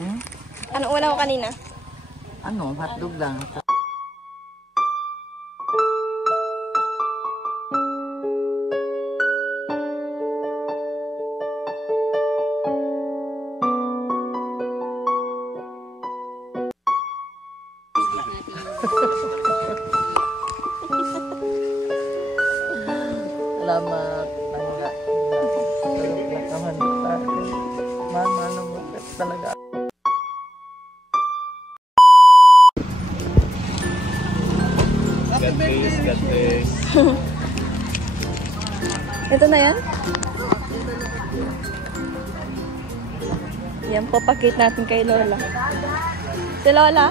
Hmm? Anong una ko kanina? Ano? Hotdog lang. Salamat. Tangga. Nakaman sa akin. Mama, namulat talaga. God bless, God bless. Ito na yan? Yan po, pakit natin kay Lola. Si Lola?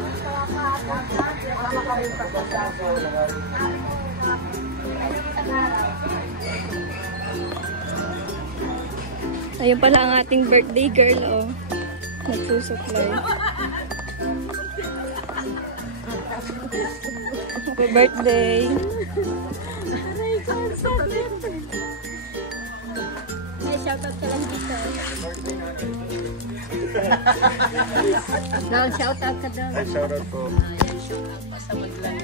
Ayun pala ang ating birthday girl, oh. Nagsusuklay. Happy birthday! Ay, shoutout ka lang dito. No, shoutout ka doon. Ay, shoutout po. Ayan, shoutout pa sa Maglan.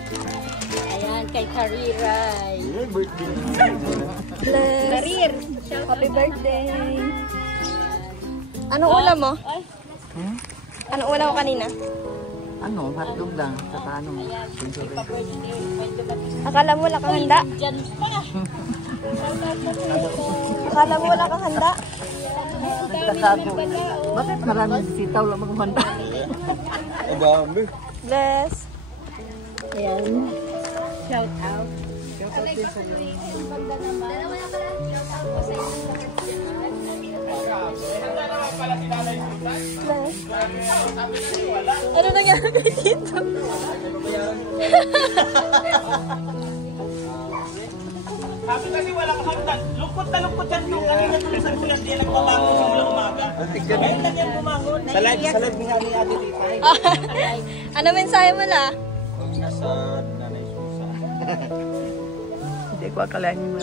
Ayan, kay Kariray. Ay, birthday. Bless! Karir! Happy birthday! Anong ulam mo? Hmm? Anong ulam mo kanina? Ano? Hotdog lang. Saka ano? Ayan, happy birthday. Pwede ba? Akala mo wala kang handa? Diyan pa. Akala mo wala kang handa? Nagtatago. Bakit maraming sitaw lang magmanda? Ang dami. Bless! Ayan. Shoutout. Bless! Ano nangyari kay Tito? Sabi kasi wala kang hagdan. Lungkot na lungkot yan nung kanina tulisan ko yan. Di nagpabangon sa ulang umaga. Ngayon lang yan bumangon. Sa live nga ni Ate Tita. Ano mensahe mo la? Nasa Nanay Susa. Hindi ko akalain yung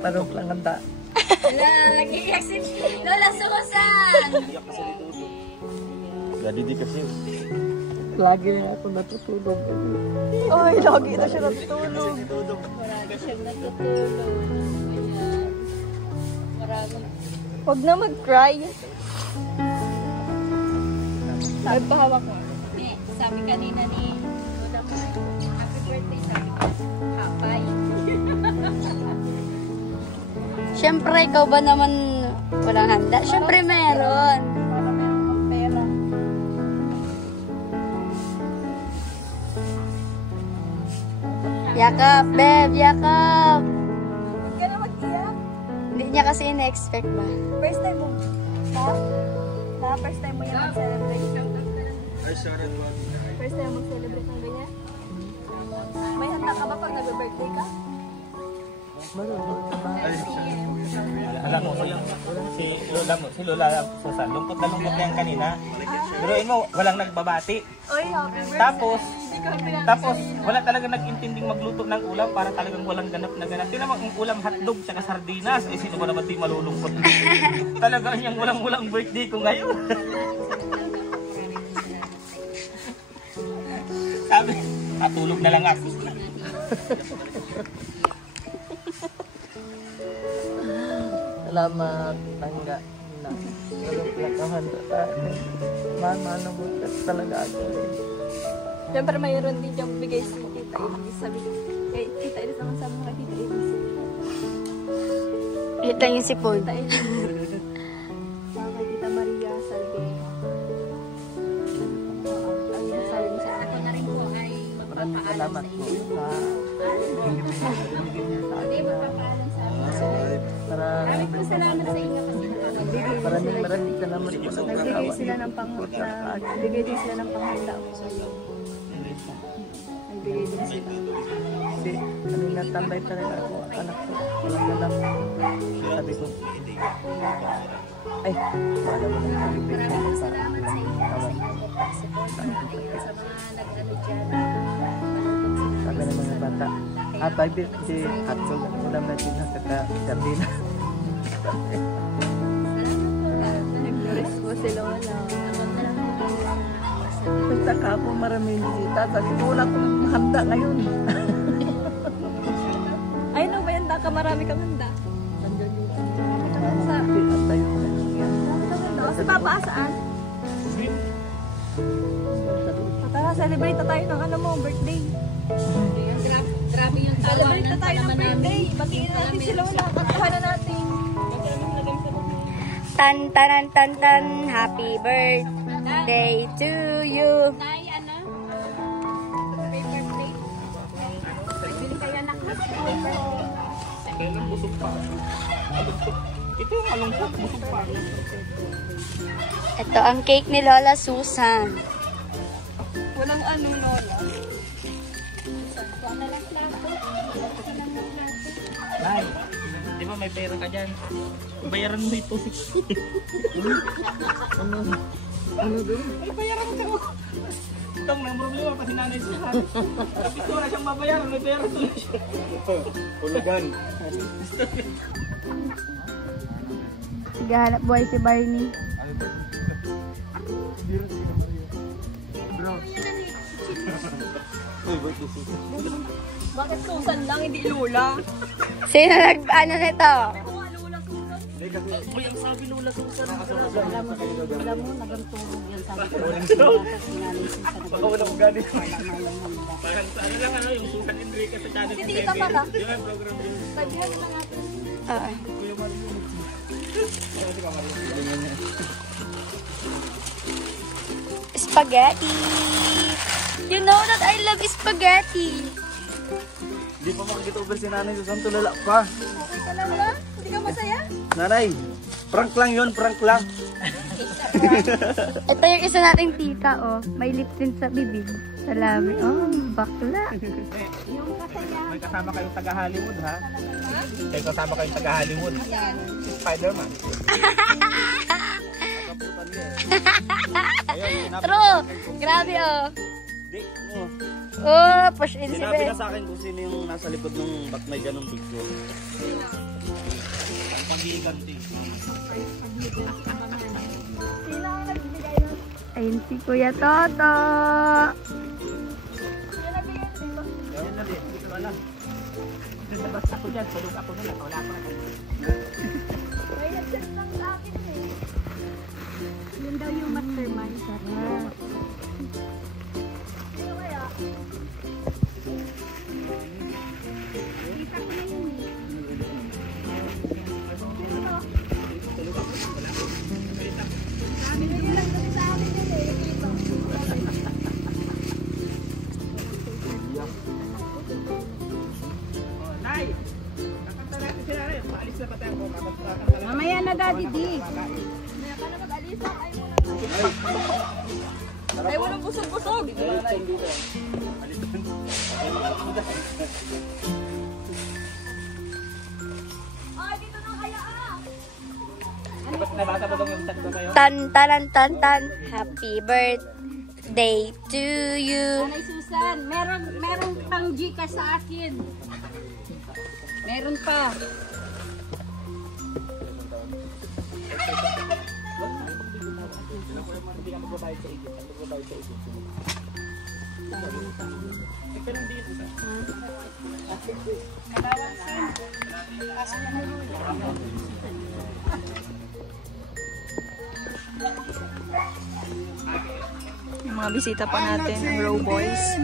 parang lang handa. Wala, nag-iyak si Lola Susan. Gadi di kasi. Lagi na ako natutulog. Ay, lagi na siya natutulog. Marami siyang natutulog. Ayan. Maraming. Huwag na mag-cry. Sabi pa hawak mo. Sabi kanina ni Lola mo, happy birthday, sabi ko, hapay. Siyempre, ikaw ba naman walang handa? Siyempre, meron. Para meron kang pera. Yakap, Bev, yakap. Huwag ka na mag-iyak. Hindi niya kasi in-expect ba? First time mo. Ha? Na, first time mo yung mag-celebrate. Ay, shoutout po. First time mo mag-celebrate ng ganyan. May handa ka ba pag nag-birthday ka? Alam mo, si Lola Susan, lungkot na lungkot na yan kanina. Pero mo, walang nagbabati. Oy, happy birthday. Tapos, wala talaga nag-intinding magluto ng ulam para talagang walang ganap na ganap. Tingnan mo, ang ulam hotdog tsaka sardinas. Eh, sino ba naman di malulungkot? Talagang yung walang birthday ko ngayon. Sabi, natulog na lang ako. Salamat. Tangga. Nakahanda sa akin. Mama, namulat talaga ako. Siyempre mayroon din yung bigay si Tita Elise. Sabi ko, kay Tita Elise naman sabi mo kay Tita Elise. Hit lang yung sipon. Tita Elise. Kay Tita Maria, sabi sabi mo sa ako na rin po ay Maraming salamat po sa binigyan niya sa akin na Maraming po salamat sa inyo kasi maraming salamat po sa nagbigay sila ng panghanda. Nagbigay din sila ng panghanda ko sa iyo. Nagbigay din sila. Kasi kanina tambay talaga ako, anak ko, walang galap. Sabi ko, ay, wala mo na yung maraming salamat sa inyo kasi support sa mga nag-ano dyan. sabi ng mga bata, happy birthday, hotdog ang ulam natin na kaka-sardina. Nag-rest po sila wala. bisita ka ako, maraming bisita. Sabi ko, wala akong handa ngayon. Ay, no ba yan? Ka marami kang handa. Nandiyan yung Sa... at tayo. Si Papa, saan? Tara, celebrate na tayo ng ano mo, birthday. Grabe yung tawa Celebrate na ng tayo ng naman birthday. namin. Batiin na natin sila wala. Kantahan na natin. Tan tan tan tan, happy birthday to you. Nay, ano? Paper plate. Bili kayo anak mo. Kailan busog pa? Malungkot. Ito yung malungkot, busog pa. Ito ang cake ni Lola Susan. Walang ano, Lola. Nay, di ba may pera ka dyan? Bayaran mo ito. Ano doon? Ay, bayaran mo ito. Itong may problema pa si Nanay Susan. Kapit ko na siyang babayaran, may pera tuloy siya. Hulugan. Gahanap buhay si Barney. Bakit Susan lang, hindi Lola? Sino ano nito? Uy, ang sabi Lola Susan. Baka walang ugali. Parang sa ano lang, ano, yung Susan Enriquez sa channel. Hindi ka pala. Yung may program din. Sabihan naman natin. Ah. Spaghetti. You know that I love spaghetti. Hindi pa makikita si Nanay Susan, tulala pa. Okay ka lang, Lola? Hindi ka masaya? Nanay, prank lang yun, prank lang. Ito yung isa nating tita, oh. May lip tint sa bibig. Salami. Oh, bakla. May kasama kayong taga-Hollywood, ha? May kasama kayong taga-Hollywood. Si Spider-Man. True. Grabe, oh. Di, mo. Oh, push in si Sinabi na Ben. sa akin kung sino yung nasa likod ng ba't may ganong picture. Ang pag-iiganti. Ayun si Kuya Toto. Yan na din, hindi ko alam. Basta ako dyan, tulog ako nila. Wala ako na. May nag-chat lang sa akin eh. Yun daw yung mastermind. Sarap. Sino kaya? Binigyan lang kasi sa akin yun eh. Nay! Kakanta natin sila rin. Paalis na pa tayo. Mamaya na, Daddy D. Kaya ka na mag-alis lang. Ayaw mo ng busog-busog. Ay, dito na kaya ah. Nabasa ba daw yung chat ko kayo? Tan tan tan tan. Happy birthday to you. Nanay Susan, meron pang Gcash sa akin. Meron pa. Hindi ka magbabayad sa igit. Magbabayad sa igit. Ikaw lang dito sa. Yung mga bisita pa natin, ang Row Boys.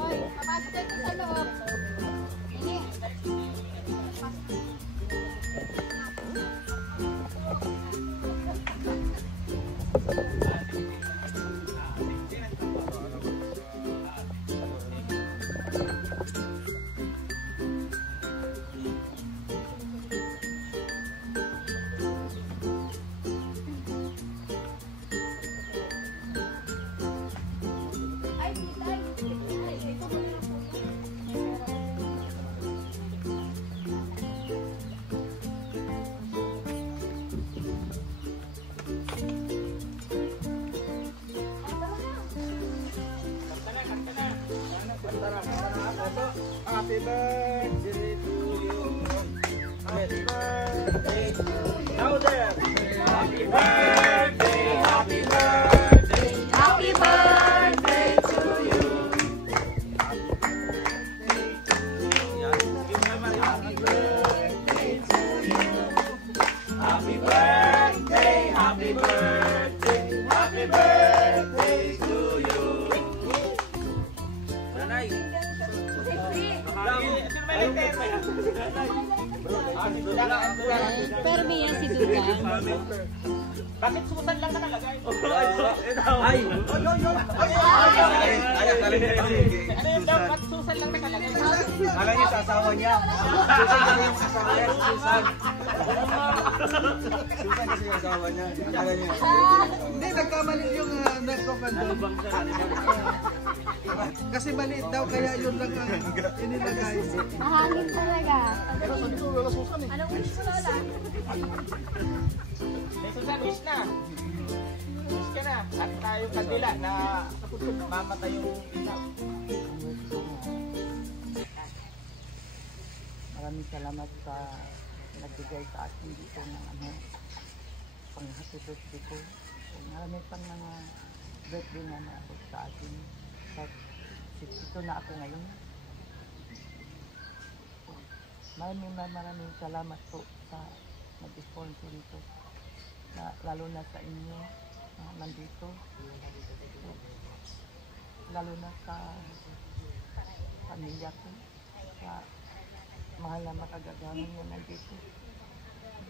Hoy, papasok kayo sa loob. Ini. Happy birthday to you. Happy birthday. Now there. Happy birthday. Happy birthday. Happy birthday to you. Happy birthday to you. Happy birthday. Happy birthday. Happy birthday to you. Nanay. Pero may yan si Duga. Bakit susan lang nakalagay? Ay! Ano yung dapat susan lang nakalagay? Akala niya sa asawa niya. Susan kasi yung asawa niya. Susan. Susan kasi yung asawa niya. Akala niya. Hindi, nagkamali yung nagkokando. Kasi maliit daw, kaya yun lang ang inilagay. Mahangin talaga. Anong wish mo, Lola? May Susan, wish na. Wish ka na. At tayo kadila na mamatay yung ilaw. Maraming salamat sa nagbigay sa akin dito ng pang-happy birthday ko. Marami pang mga birthday na naabot sa akin. Ito na ako ngayon. Maraming salamat po sa nag-sponsor nito. Lalo na sa inyo nandito. Lalo na sa pamilya ko. Sa mahal na makagagamit nyo nandito.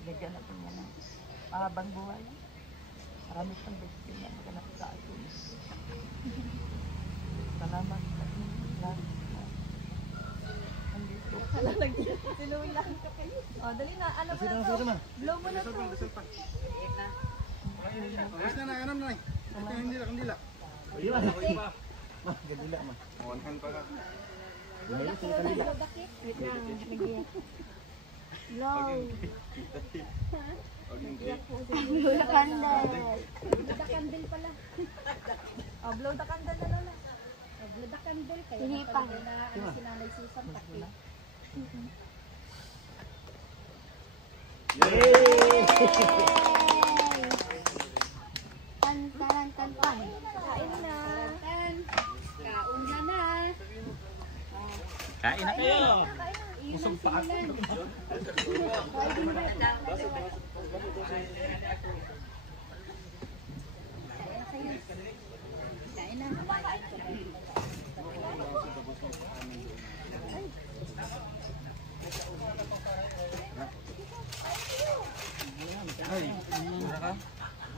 Bigyan natin niya ng mahabang buhay. Marami pang birthday na maganap sa akin. Salamat sa inyo lahat na nandito. Sinulang ka kayo. O, dali na. Ano mo na to? Blow mo na to. Ayos na na, ano na. Kandila, kandila. Gadila ma. One hand pa ka. Wait lang, nag-iyak. Blow. Blow the candle. Blow the candle pala. O, blow the candle na, Lola. Blow the candle. Kaya Hinipang. na ano si Nanay Susan takip. Tan, tan, tan, tan. Kain na. Kaun na na. Kain na kayo. Busog pa ako. Kain na.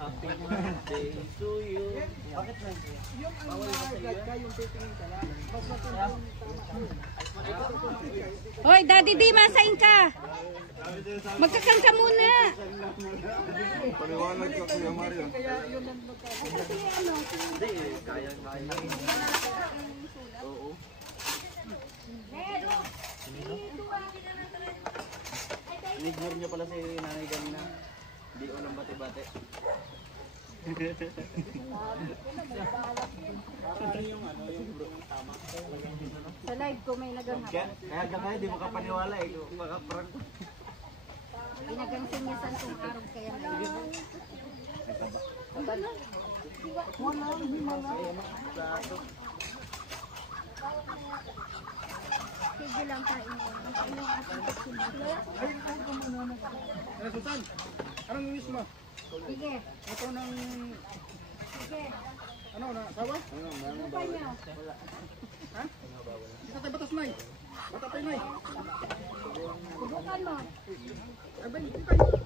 Happy birthday to you. Bakit na? Yung ang mga ka, yung titingin ka lang. Hoy, Daddy D, masain ka. Magkakanta muna. Paliwanag ka Kuya Mario. Kaya yun ang Hindi eh, kaya-kaya. Oo. Ignore niyo pala si nanay kanina. Hindi ko nang bate-bate. Sa live ko may naganap. Kaya gagaya, di makapaniwala eh. Makaparang. Ginagansin niya sa itong araw kaya ngayon. Sige lang kain mo. Susan, anong wish mo? Sige. Ito ng, Sige. ano, na asawa? Ano niyo? Ha? Kita tayo batas, Nay. Bata tayo, Nay. Subukan mo. Abay, hindi tayo.